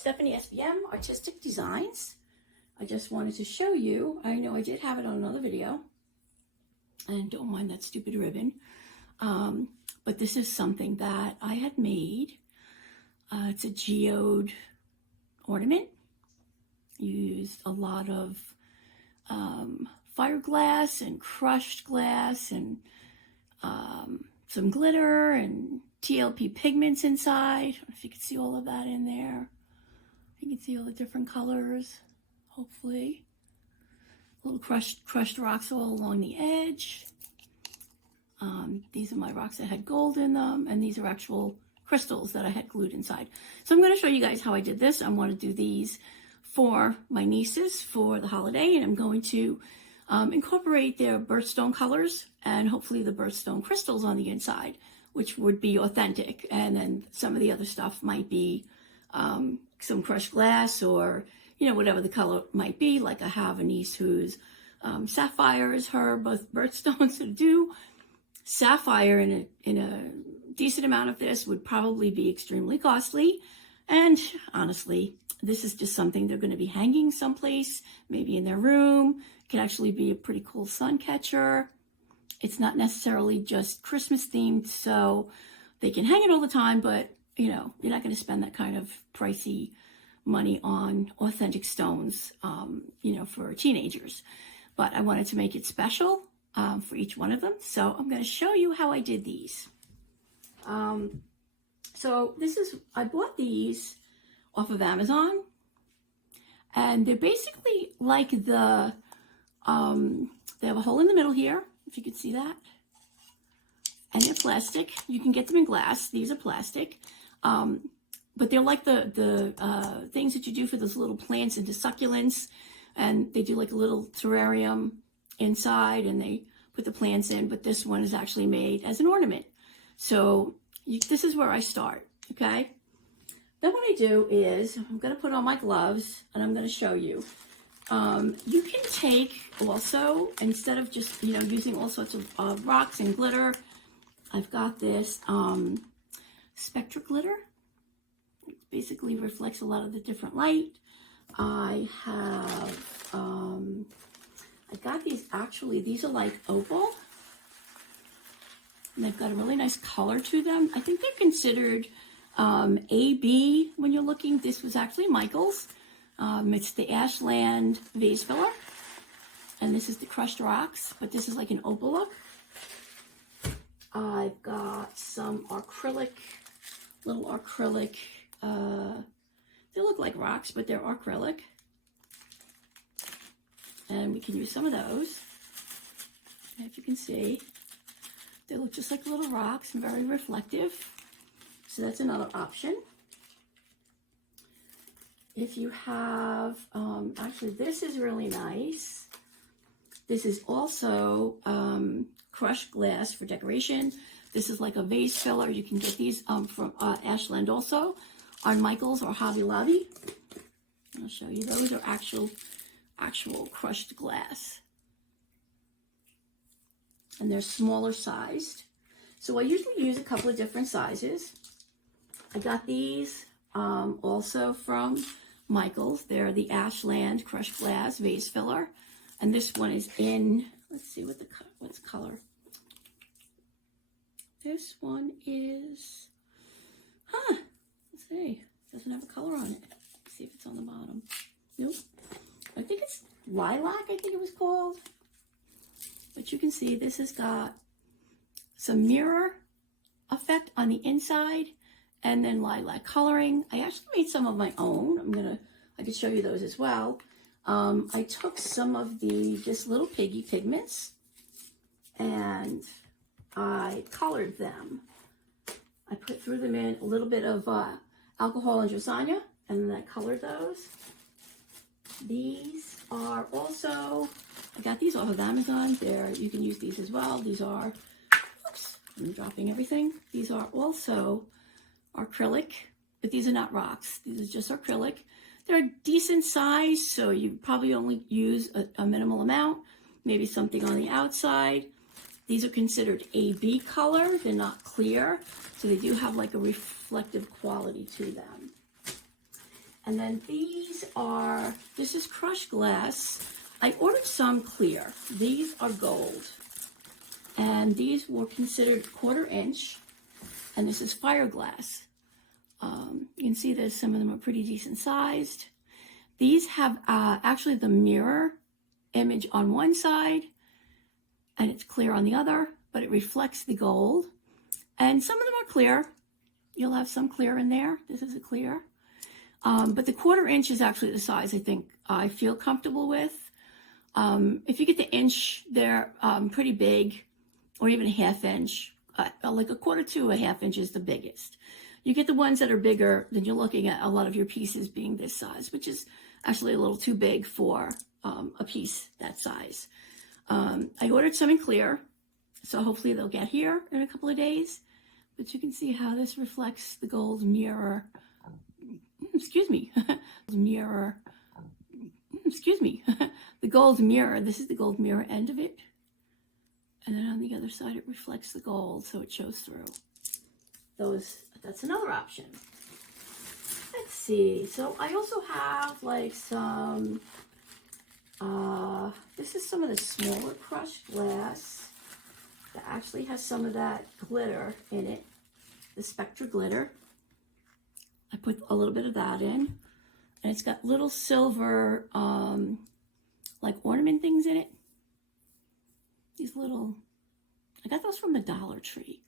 Stephanie SBM Artistic Designs. I just wanted to show you, I know I did have it on another video, and don't mind that stupid ribbon, but this is something that I had made. It's a geode ornament. Used a lot of fire glass and crushed glass and some glitter and TLP pigments inside. I don't know if you can see all of that in there. You can see all the different colors, hopefully. Little crushed rocks all along the edge. These are my rocks that had gold in them, and these are actual crystals that I had glued inside. So I'm going to show you guys how I did this. I want to do these for my nieces for the holiday, and I'm going to incorporate their birthstone colors and hopefully the birthstone crystals on the inside, which would be authentic. And then some of the other stuff might be some crushed glass, or whatever the color might be. Like I have a niece whose sapphire is her birthstone, so to do sapphire in a decent amount of this would probably be extremely costly. And honestly, this is just something they're going to be hanging someplace, maybe in their room. It could actually be a pretty cool sun catcher. It's not necessarily just Christmas themed, so they can hang it all the time, but you're not going to spend that kind of pricey money on authentic stones, for teenagers. But I wanted to make it special for each one of them. So I'm going to show you how I did these. I bought these off of Amazon, and they're basically like they have a hole in the middle here, if you can see that, and they're plastic. You can get them in glass. These are plastic, but they're like the things that you do for those little plants into succulents, and they do like a little terrarium inside, and they put the plants in, but this one is actually made as an ornament. So this is where I start, okay? Then what I do is I'm going to put on my gloves, and I'm going to show you. You can take also, instead of just, using all sorts of rocks and glitter, I've got this Spectra glitter. It basically reflects a lot of the different light. I have, I got these, actually, these are like opal. And they've got a really nice color to them. I think they're considered AB when you're looking. This was actually Michael's. It's the Ashland vase filler. And this is the crushed rocks, but this is like an opal look. I've got some little acrylic, they look like rocks, but they're acrylic. And we can use some of those. If you can see, they look just like little rocks and very reflective. So that's another option. If you have, actually this is really nice. This is also crushed glass for decoration. This is like a vase filler. You can get these from Ashland also, on Michael's or Hobby Lobby. I'll show you. Those are actual crushed glass. And they're smaller sized. So I usually use a couple of different sizes. I got these also from Michael's. They're the Ashland crushed glass vase filler. And this one is in, let's see what's color. This one is, let's see, doesn't have a color on it. Let's see if it's on the bottom. Nope. I think it's lilac, I think it was called. But you can see this has got some mirror effect on the inside and then lilac coloring. I actually made some of my own. I could show you those as well. I took some of the just little piggy pigments and I colored them. I threw them in a little bit of alcohol and Josanya, and then I colored those. These are also, I got these off of Amazon. You can use these as well. These are, oops, I'm dropping everything. These are also acrylic, but these are not rocks. These are just acrylic. They're a decent size, so you probably only use a minimal amount, maybe something on the outside. These are considered AB color. They're not clear, so they do have like a reflective quality to them. And then this is crushed glass. I ordered some clear. These are gold. And these were considered 1/4 inch. And this is fire glass. You can see that some of them are pretty decent sized. These have actually the mirror image on one side, and it's clear on the other, but it reflects the gold. And some of them are clear. You'll have some clear in there. This is a clear. But the 1/4 inch is actually the size I think I feel comfortable with. If you get the inch, they're pretty big, or even a 1/2 inch. Like a 1/4 to a 1/2 inch is the biggest. You get the ones that are bigger, then you're looking at a lot of your pieces being this size, which is actually a little too big for a piece that size. I ordered some in clear, so hopefully they'll get here in a couple of days. But you can see how this reflects the gold mirror. Excuse me. Mirror. Excuse me. The gold mirror. This is the gold mirror end of it. And then on the other side, it reflects the gold, so it shows through. That's another option. Let's see. So I also have like some, this is some of the smaller crushed glass that actually has some of that glitter in it, the Spectra glitter. I put a little bit of that in, and it's got little silver, like ornament things in it. These little, I got those from the Dollar Tree.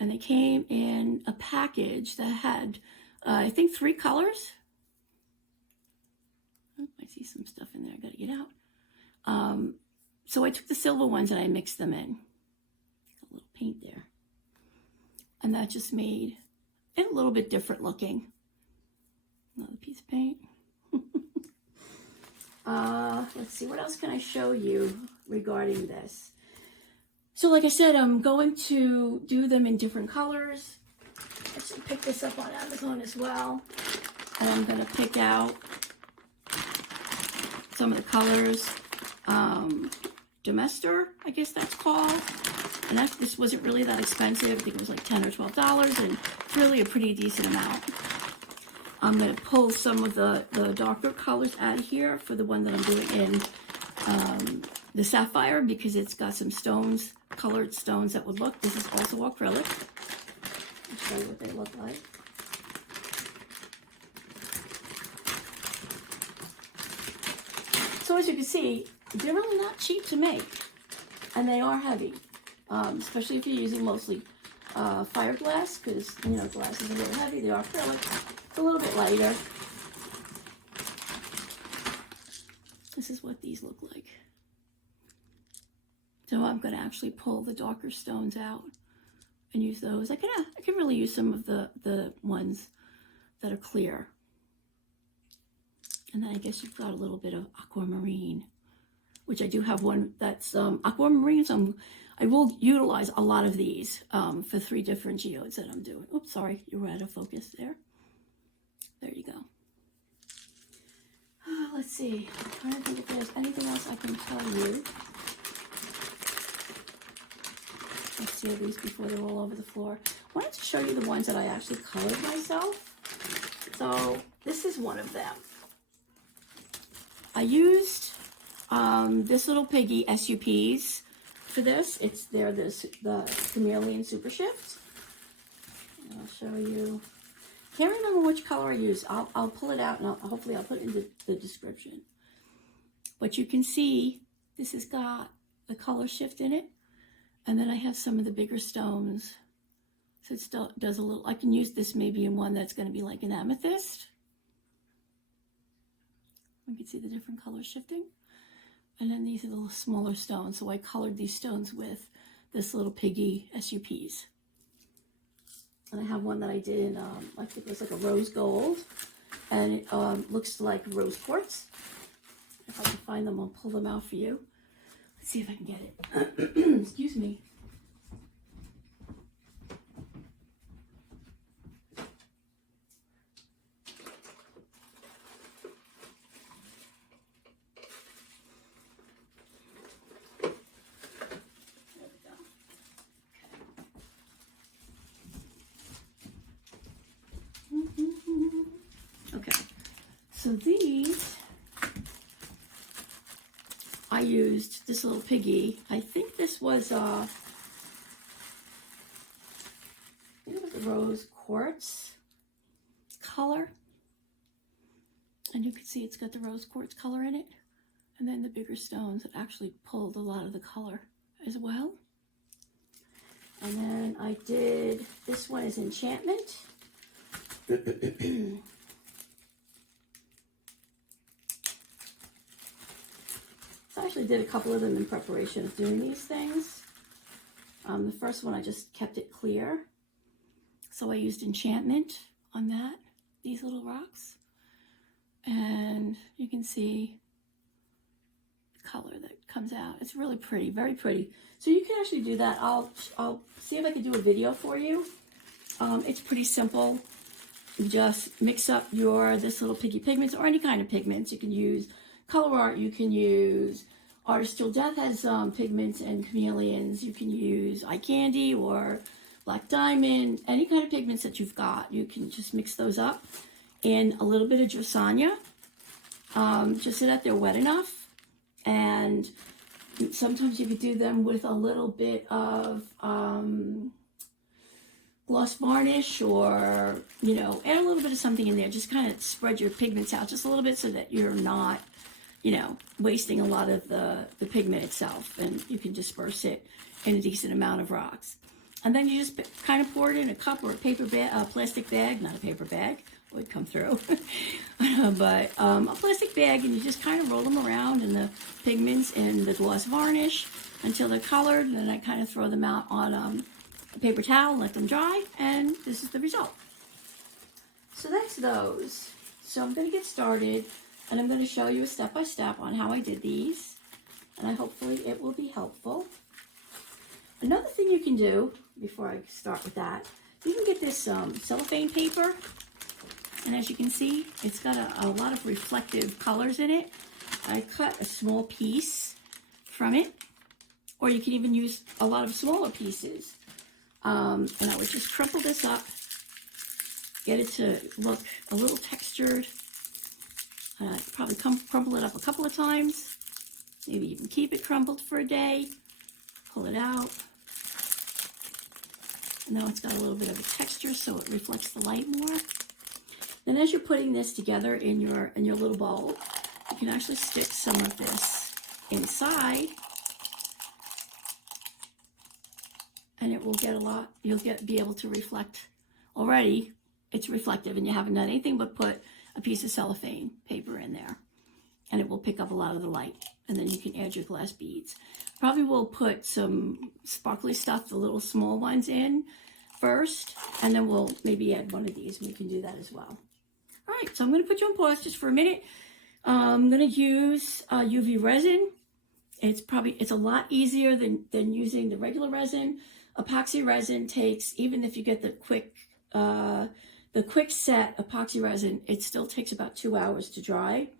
And they came in a package that had, I think 3 colors. Oh, I see some stuff in there. I gotta get out. So I took the silver ones and I mixed them in. A little paint there. And that just made it a little bit different looking. Another piece of paint. Let's see, what else can I show you regarding this? So like I said, I'm going to do them in different colors. I should pick this up on Amazon as well. And I'm going to pick out some of the colors. Domester, I guess that's called. And this wasn't really that expensive. I think it was like $10 or $12, and it's really a pretty decent amount. I'm going to pull some of the darker colors out of here for the one that I'm doing in the sapphire, because it's got some stones, colored stones that would look. This is also acrylic. I'll show you what they look like. So as you can see, they're really not cheap to make, and they are heavy, especially if you're using mostly fire glass, because you know glass is a little heavy. They are acrylic. It's a little bit lighter. This is what these look like. So I'm going to actually pull the darker stones out and use those. I can really use some of the ones that are clear. And then I guess you've got a little bit of aquamarine, which I do have one that's aquamarine. So I will utilize a lot of these for 3 different geodes that I'm doing. Oops, sorry, you were out of focus there. There you go. Let's see. I'm trying to think if there's anything else I can tell you. Let's see these before they're all over the floor. I wanted to show you the ones that I actually colored myself. So this is one of them. I used this little piggy SUPs for this. They're the Chameleon Super Shift. And I'll show you. Can't remember which color I used. I'll pull it out, and hopefully I'll put it in the description. But you can see this has got the color shift in it. And then I have some of the bigger stones. So it still does a little, I can use this maybe in one that's going to be like an amethyst. You can see the different colors shifting. And then these are the little smaller stones. So I colored these stones with this little piggy SUPs. And I have one that I did in, I think it was like a rose gold. And it looks like rose quartz. If I can find them, I'll pull them out for you. Let's see if I can get it. Excuse me. Okay, So these, I used this little piggy. I think this was, I think it was the rose quartz color. And you can see it's got the rose quartz color in it. And then the bigger stones that actually pulled a lot of the color as well. And then I did, this one is Enchantment. So I actually did a couple of them in preparation of doing these things. The first one I just kept it clear. So I used Enchantment on that, these little rocks. And you can see the color that comes out. It's really pretty, very pretty. So you can actually do that. I'll see if I can do a video for you. It's pretty simple. You just mix up this little piggy pigments or any kind of pigments. You can use Color Art, you can use Artist Till Death has pigments and chameleons. You can use Eye Candy or Black Diamond, any kind of pigments that you've got. You can just mix those up. And a little bit of Dracania, just so that they're wet enough. And sometimes you could do them with a little bit of gloss varnish, or, you know, add a little bit of something in there. Just kind of spread your pigments out just a little bit so that you're not, you know, wasting a lot of the pigment itself. And you can disperse it in a decent amount of rocks. And then you just kind of pour it in a cup or a paper bag, a plastic bag, not a paper bag, would come through, but a plastic bag, and you just kind of roll them around in the pigments and the gloss varnish until they're colored. And then I kind of throw them out on a paper towel, let them dry, and this is the result. So that's those. So I'm going to get started, and I'm going to show you a step-by-step on how I did these, and hopefully it will be helpful. Another thing you can do, before I start with that, you can get this cellophane paper. And as you can see, it's got a lot of reflective colors in it. I cut a small piece from it, or you can even use a lot of smaller pieces. And I would just crumple this up, get it to look a little textured. Probably crumple it up a couple of times. Maybe even keep it crumpled for a day. Pull it out. And now it's got a little bit of a texture, so it reflects the light more. Then as you're putting this together in your little bowl, you can actually stick some of this inside, and it will get a lot, be able to reflect. Already it's reflective, and you haven't done anything but put a piece of cellophane paper in there, and it will pick up a lot of the light. And then you can add your glass beads. Probably will put some sparkly stuff, the little small ones, in first, and then we'll maybe add one of these, and you can do that as well. All right, so I'm going to put you on pause just for a minute. I'm going to use UV resin. It's a lot easier than using the regular resin. Epoxy resin takes, even if you get the quick set epoxy resin, it still takes about 2 hours to dry.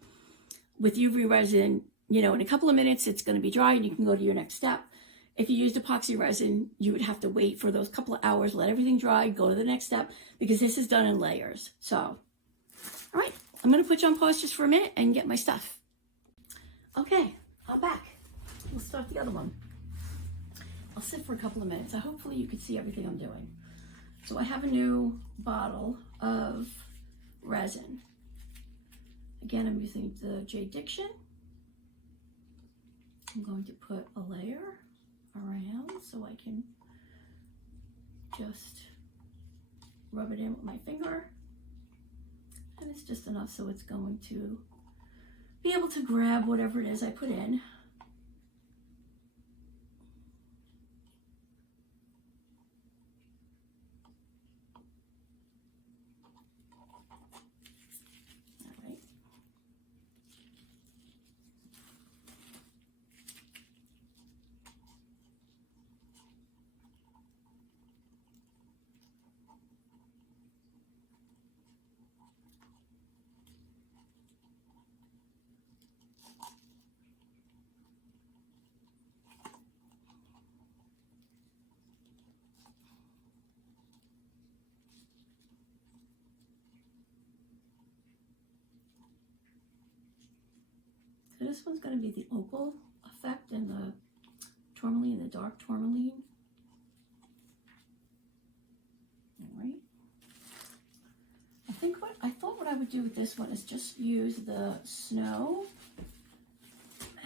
With UV resin, you know, in a couple of minutes, it's going to be dry and you can go to your next step. If you used epoxy resin, you would have to wait for those couple of hours, let everything dry, go to the next step, because this is done in layers. So, all right, I'm going to put you on pause just for a minute and get my stuff. Okay, I'm back. We'll start the other one. I'll sit for a couple of minutes. Hopefully you can see everything I'm doing. So I have a new bottle of resin. Again, I'm using the Jade Diction. I'm going to put a layer around so I can just rub it in with my finger. And it's just enough so it's going to be able to grab whatever it is I put in. this one's going to be the opal effect and the tourmaline, the dark tourmaline. All right. I thought what I would do with this one is just use the snow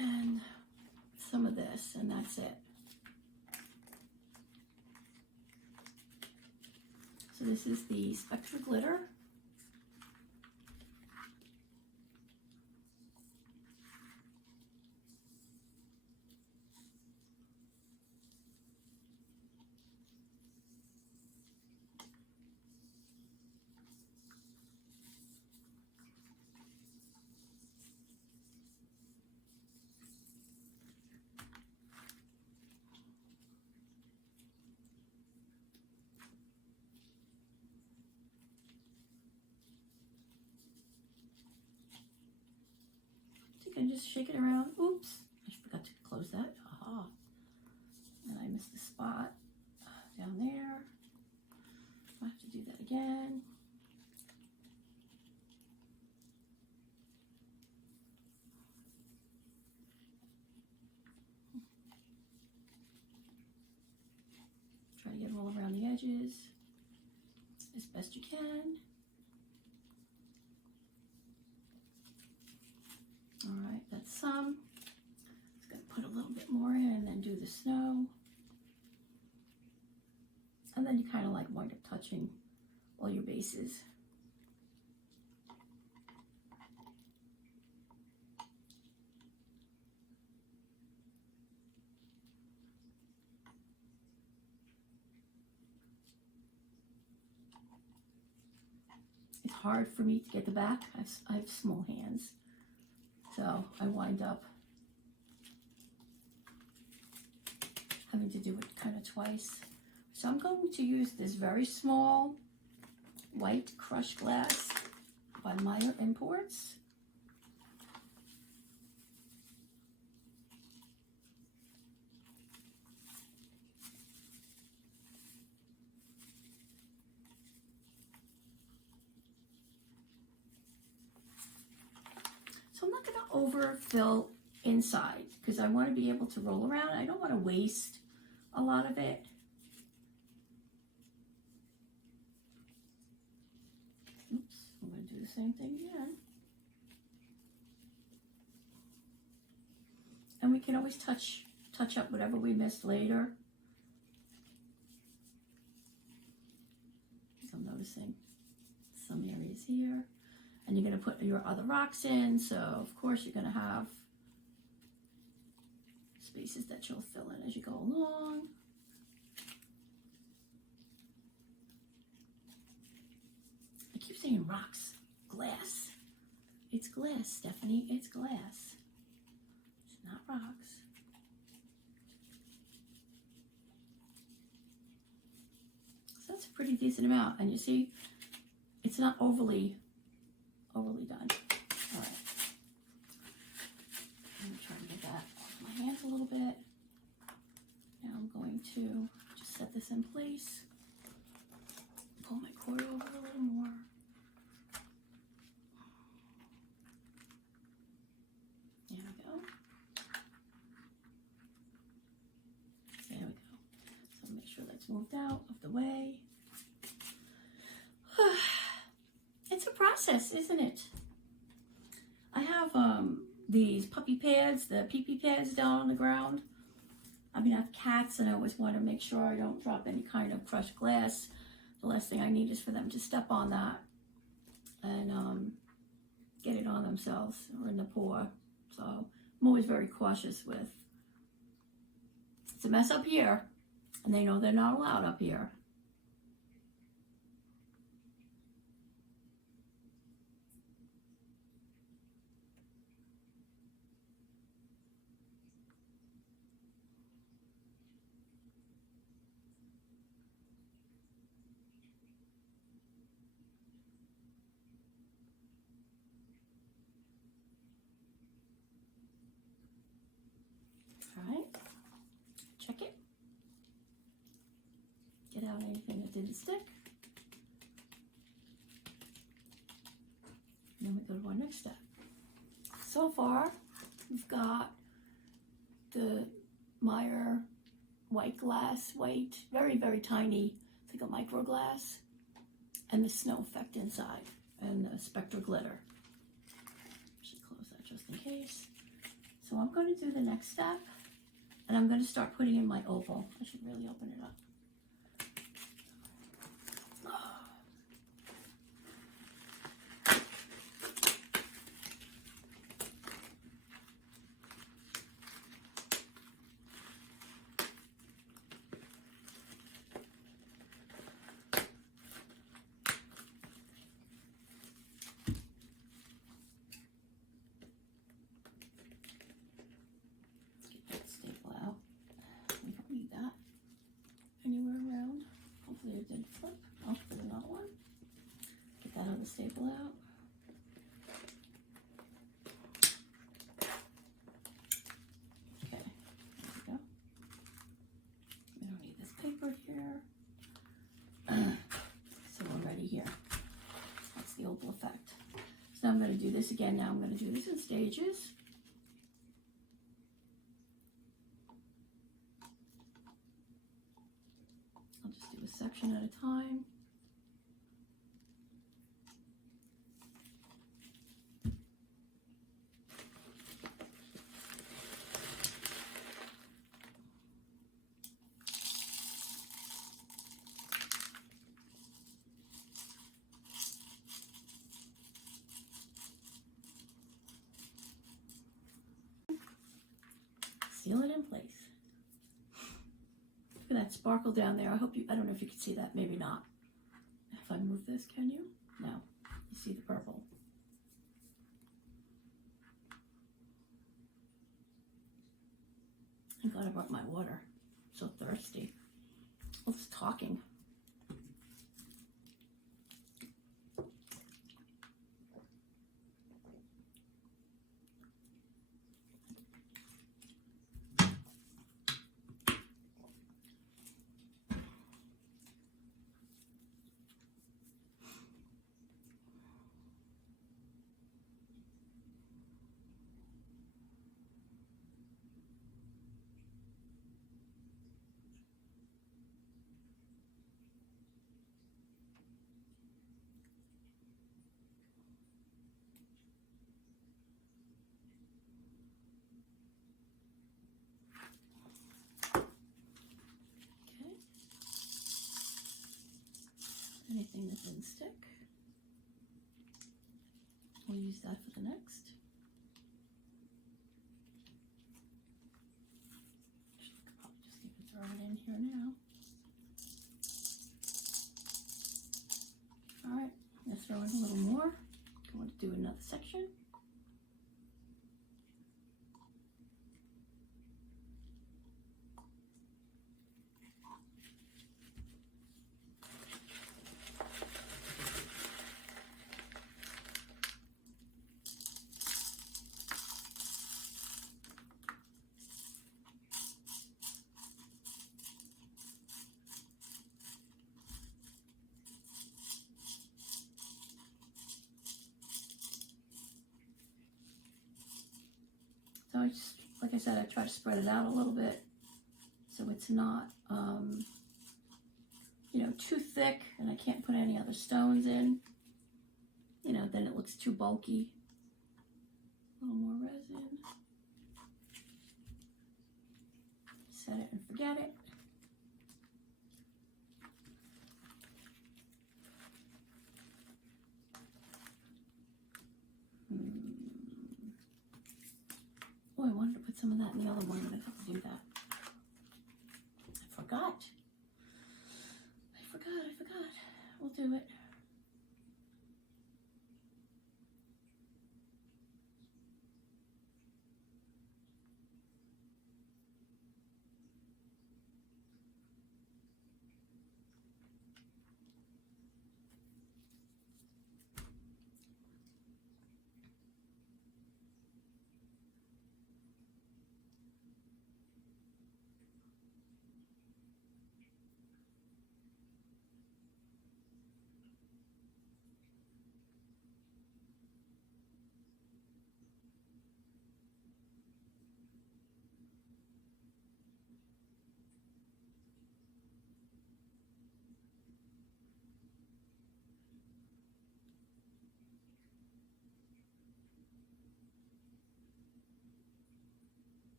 and some of this, and that's it. So this is the Spectra Glitter. And just shake it around. Oops, I forgot to close that. Aha. And I missed the spot down there. I have to do that again. Try to get it all around the edges as best you can. All right, that's some. Just gonna put a little bit more in and then do the snow. And then you kind of like wind up touching all your bases. It's hard for me to get the back. I have small hands. So I wind up having to do it kind of twice. So I'm going to use this very small white crushed glass by Meyer Imports. So I'm not going to overfill inside because I want to be able to roll around. I don't want to waste a lot of it. Oops, I'm going to do the same thing again. And we can always touch up whatever we missed later. So I'm noticing some areas here. And you're going to put your other rocks in, so of course you're going to have spaces that you'll fill in as you go along. I keep saying rocks, glass. It's glass, Stephanie, it's glass. It's not rocks. So that's a pretty decent amount, and you see, it's not overly done. All right. I'm going to try to get that off my hands a little bit. Now I'm going to just set this in place. Pull my cord over a little more. There we go. There we go. So make sure that's moved out of the way. It's a process, isn't it? I have these puppy pads, the pee-pee pads down on the ground. I mean, I have cats and I always want to make sure I don't drop any kind of crushed glass. The last thing I need is for them to step on that and get it on themselves or in the paw. So I'm always very cautious with, it's a mess up here and they know they're not allowed up here. All right, check it. Get out anything that didn't stick. And then we go to our next step. So far, We've got the Meyer white glass, very, very tiny. It's like a micro glass. And the snow effect inside. And the spectral glitter. I should close that just in case. So I'm going to do the next step. And I'm going to start putting in my oval. I should really open it up. Anywhere around. Hopefully it didn't flip. Oh, there's another one. Get that other staple out. Okay, there we go. We don't need this paper here. So we're ready here. That's the oval effect. So now I'm going to do this again. Now I'm going to do this in stages. I'll just do a section at a time. Seal it in place. Look at that sparkle down there. I don't know if you can see that, maybe not. If I move this, can you? No, you see the purple. I'm glad I brought my water. I'm so thirsty. All this talking. Anything that didn't stick, we'll use that for the next. I'll just need to throw it in here now. All right, I'm going to throw in a little more. I want to do another section. So I just, like I said, I try to spread it out a little bit so it's not, you know, too thick and I can't put any other stones in. You know, then it looks too bulky. A little more resin. Set it and forget it. Oh, I wanted to put some of that in the other one, but I have to do that. I forgot. We'll do it.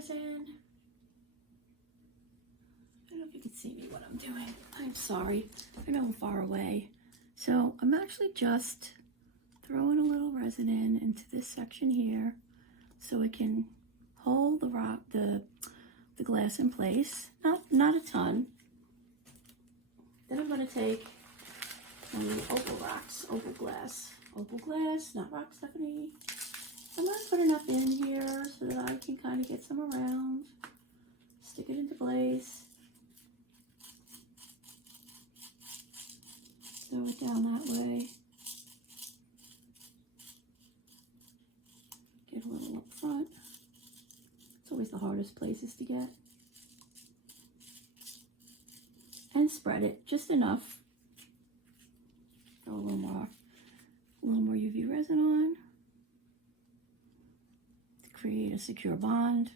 resin. I don't know if you can see me what I'm doing. I'm sorry. I know I'm far away. So I'm actually just throwing a little resin into this section here so it can hold the glass in place. Not a ton. Then I'm going to take my little opal glass, not rock, Stephanie. I'm going to put enough in here so that I can kind of get some around, stick it into place, throw it down that way, get a little up front. It's always the hardest places to get. And spread it just enough. Throw a little more UV resin on to create a secure bond.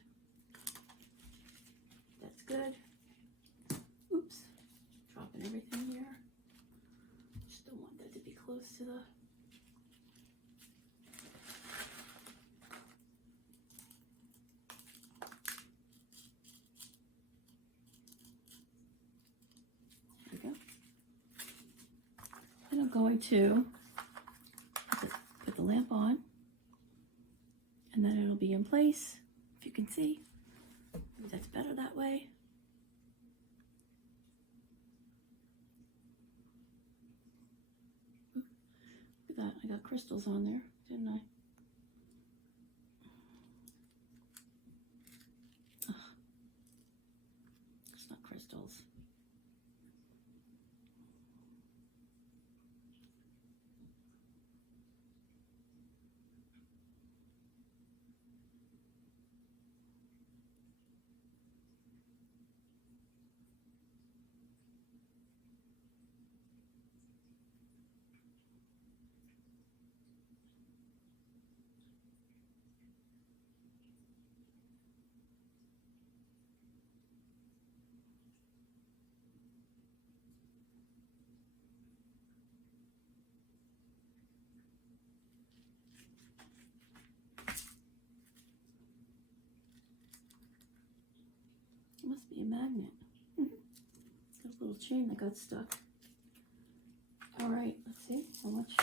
That's good. Oops, dropping everything here. Just don't want that to be close to the. And I'm going to put the lamp on, and then it'll be in place, if you can see. Maybe that's better that way. Look at that, I got crystals on there, didn't I? Ugh. It's not crystals. It must be a magnet. Got a little chain that got stuck. All right, let's see how much.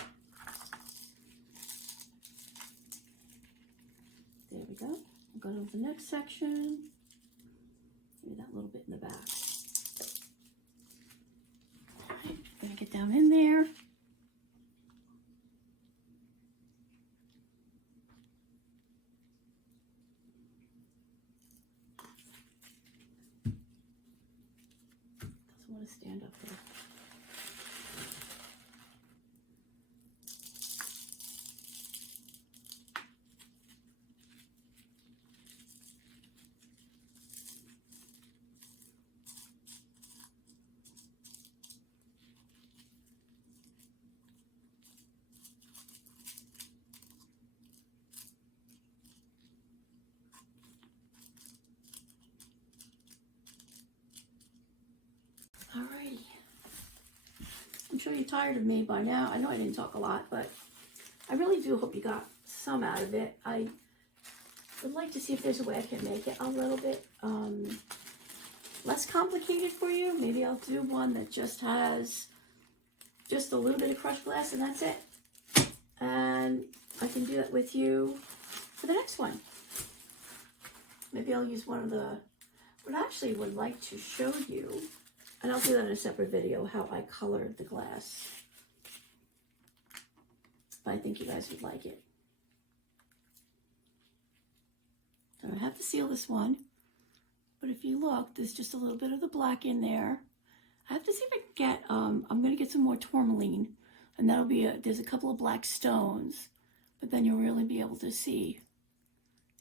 There we go. I'll go to the next section. Maybe that little bit in the back. All right, gonna get down in there. Doesn't want to stand up there. Alrighty. I'm sure you're tired of me by now. I know I didn't talk a lot, but I really do hope you got some out of it. I would like to see if there's a way I can make it a little bit less complicated for you. Maybe I'll do one that just has just a little bit of crushed glass and that's it. And I can do that with you for the next one. Maybe I'll use one of the, what I actually would like to show you, and I'll do that in a separate video, how I colored the glass. But I think you guys would like it. So I have to seal this one, but if you look, there's just a little bit of the black in there. I have to see if I can get, I'm gonna get some more tourmaline, and that'll be, there's a couple of black stones, but then you'll really be able to see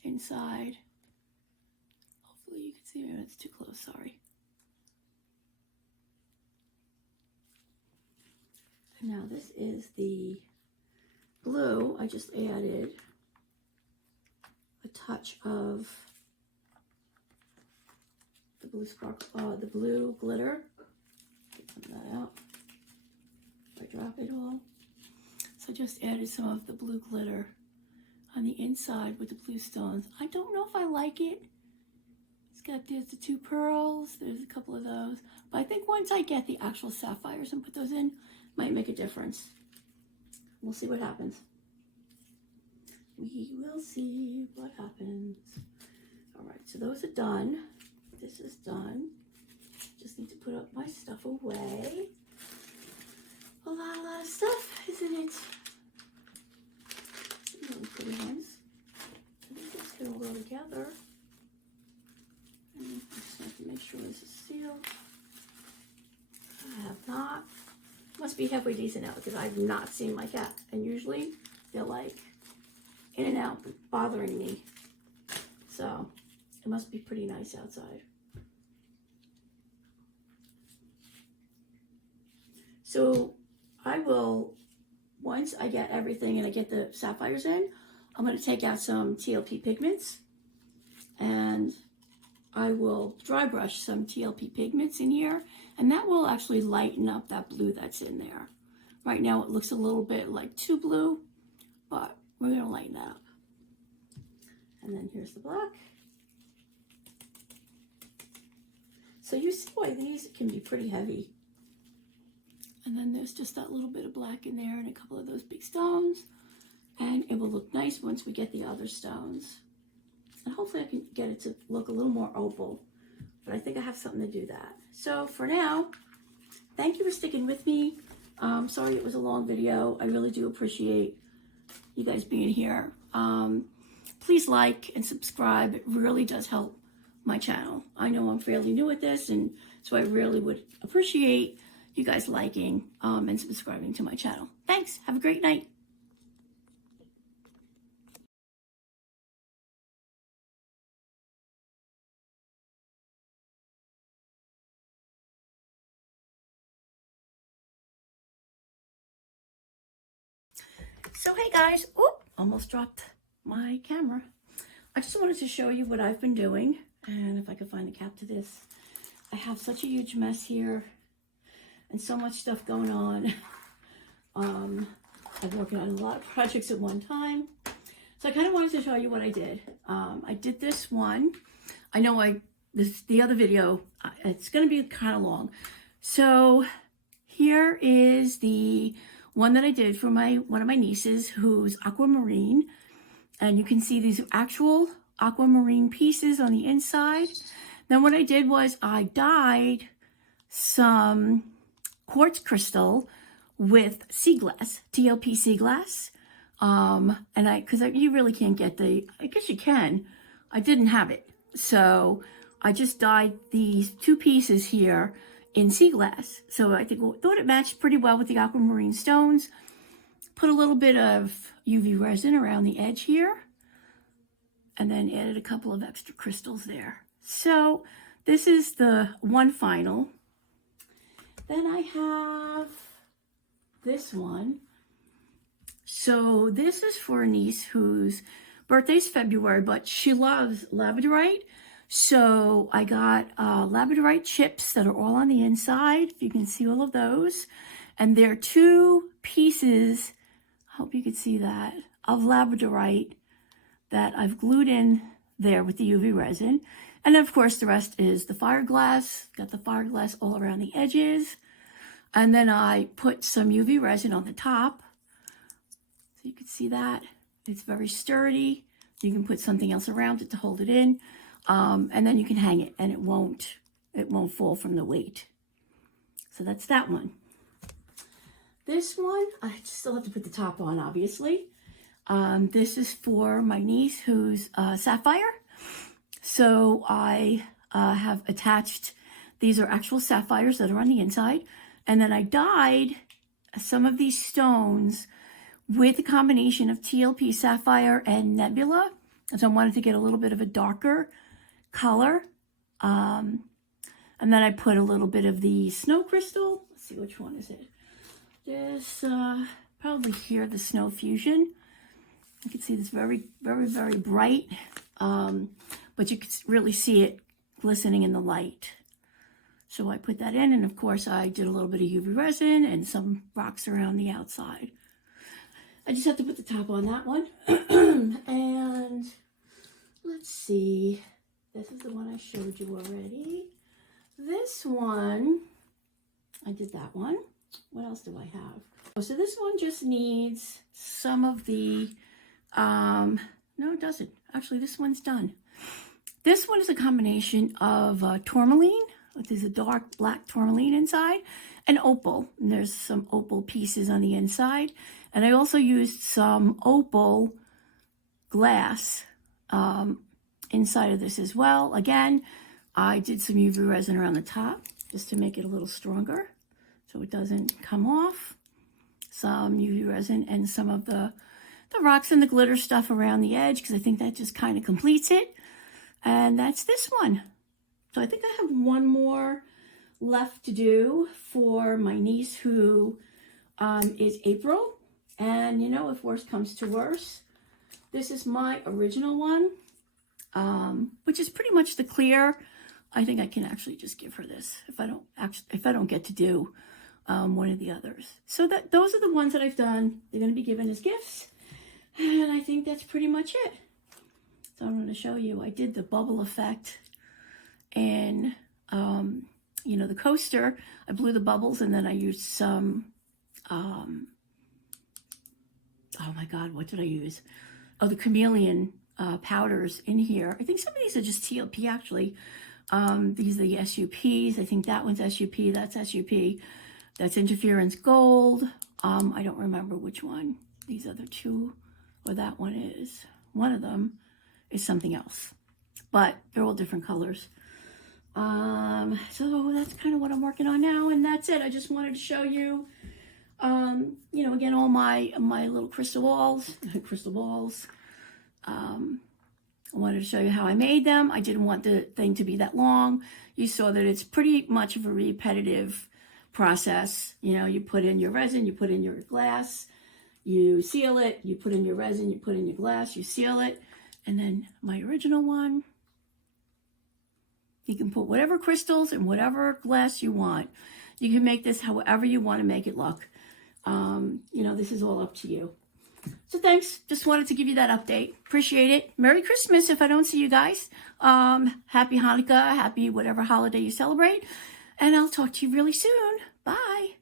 inside. Hopefully you can see, maybe it's too close, sorry. And now this is the blue. I just added a touch of the blue sparkle, the blue glitter. Get some of that out. I drop it all. So I just added some of the blue glitter on the inside with the blue stones. I don't know if I like it there's the 2 pearls. There's a couple of those. But I think once I get the actual sapphires and put those in, might make a difference. We'll see what happens. We will see what happens. All right, so those are done. This is done. Just need to put up my stuff away. A lot of stuff, isn't it? Really pretty ones. I think this can all go together. And I just have to make sure this is sealed. I have not. Must be halfway decent now because I've not seen my cat. And usually they're like in and out, bothering me. So it must be pretty nice outside. So I will, once I get everything and I get the sapphires in, I'm going to take out some TLP pigments and I will dry brush some TLP pigments in here, and that will actually lighten up that blue that's in there. Right now it looks a little bit like too blue, but we're going to lighten that up. And then here's the black. So you see why these can be pretty heavy. And then there's just that little bit of black in there and a couple of those big stones. And it will look nice once we get the other stones. And hopefully I can get it to look a little more opal. But I think I have something to do that. So for now, thank you for sticking with me. Sorry it was a long video. I really do appreciate you guys being here. Please like and subscribe. It really does help my channel. I know I'm fairly new at this, and so I really would appreciate you guys liking and subscribing to my channel. Thanks. Have a great night. So hey guys, almost dropped my camera. I just wanted to show you what I've been doing, and if I could find a cap to this. I have such a huge mess here and so much stuff going on. I'm working on a lot of projects at one time. So I kind of wanted to show you what I did. I did this one. I know the other video, it's going to be kind of long. So here is the one that I did for one of my nieces who's aquamarine. And you can see these actual aquamarine pieces on the inside. Then what I did was I dyed some quartz crystal with sea glass, TLP sea glass. Because you really can't get I guess you can. I didn't have it. So I just dyed these 2 pieces here in sea glass. So I thought it matched pretty well with the aquamarine stones. Put a little bit of UV resin around the edge here. And then added a couple of extra crystals there. So this is the one final. Then I have this one. So this is for a niece whose birthday's February, but she loves labradorite. So I got labradorite chips that are all on the inside. If you can see all of those. And they're 2 pieces, I hope you can see that, of labradorite that I've glued in there with the UV resin. And of course the rest is the fire glass. Got the fire glass all around the edges. And then I put some UV resin on the top. So you can see that. It's very sturdy. You can put something else around it to hold it in. And then you can hang it and it won't fall from the weight. So that's that one. This one, I still have to put the top on, obviously. This is for my niece who's sapphire. So I have attached, these are actual sapphires that are on the inside. And then I dyed some of these stones with a combination of TLP sapphire and nebula. So I wanted to get a little bit of a darker color. And then I put a little bit of the snow crystal. Let's see, which one is it? There's probably here, the Snow Fusion. You can see this very, very, very bright, but you can really see it glistening in the light. So I put that in, and of course I did a little bit of UV resin and some rocks around the outside. I just have to put the top on that one. And let's see. This is the one I showed you already. This one, I did that one. What else do I have? Oh, so this one just needs some of the, no, it doesn't. Actually, this one's done. This one is a combination of tourmaline. There's a dark black tourmaline inside, and opal. And there's some opal pieces on the inside. And I also used some opal glass inside of this as well. Again, I did some UV resin around the top just to make it a little stronger so it doesn't come off. Some UV resin and some of the rocks and the glitter stuff around the edge because I think that just kind of completes it. And that's this one. So I think I have one more left to do for my niece who is April. And you know, if worse comes to worse, this is my original one, which is pretty much the clear. I think I can actually just give her this if I don't get to do one of the others. So those are the ones that I've done. They're going to be given as gifts. And I think that's pretty much it. So I'm going to show you, I did the bubble effect and, you know, the coaster. I blew the bubbles and then I used some, oh my God, what did I use? Oh, the chameleon powders in here. I think some of these are just TLP actually. These are the SUPs. I think that one's SUP, that's SUP. That's interference gold. I don't remember which one these other two or that one is. One of them is something else, but they're all different colors. So that's kind of what I'm working on now, and that's it. I just wanted to show you, you know, again, all my little crystal balls. I wanted to show you how I made them. I didn't want the thing to be that long. You saw that it's pretty much of a repetitive process. You know, you put in your resin, you put in your glass, you seal it, you put in your resin, you put in your glass, you seal it. And then my original one, you can put whatever crystals and whatever glass you want. You can make this however you want to make it look. You know, this is all up to you. So thanks. Just wanted to give you that update. Appreciate it. Merry Christmas if I don't see you guys. Happy Hanukkah, happy whatever holiday you celebrate. And I'll talk to you really soon. Bye.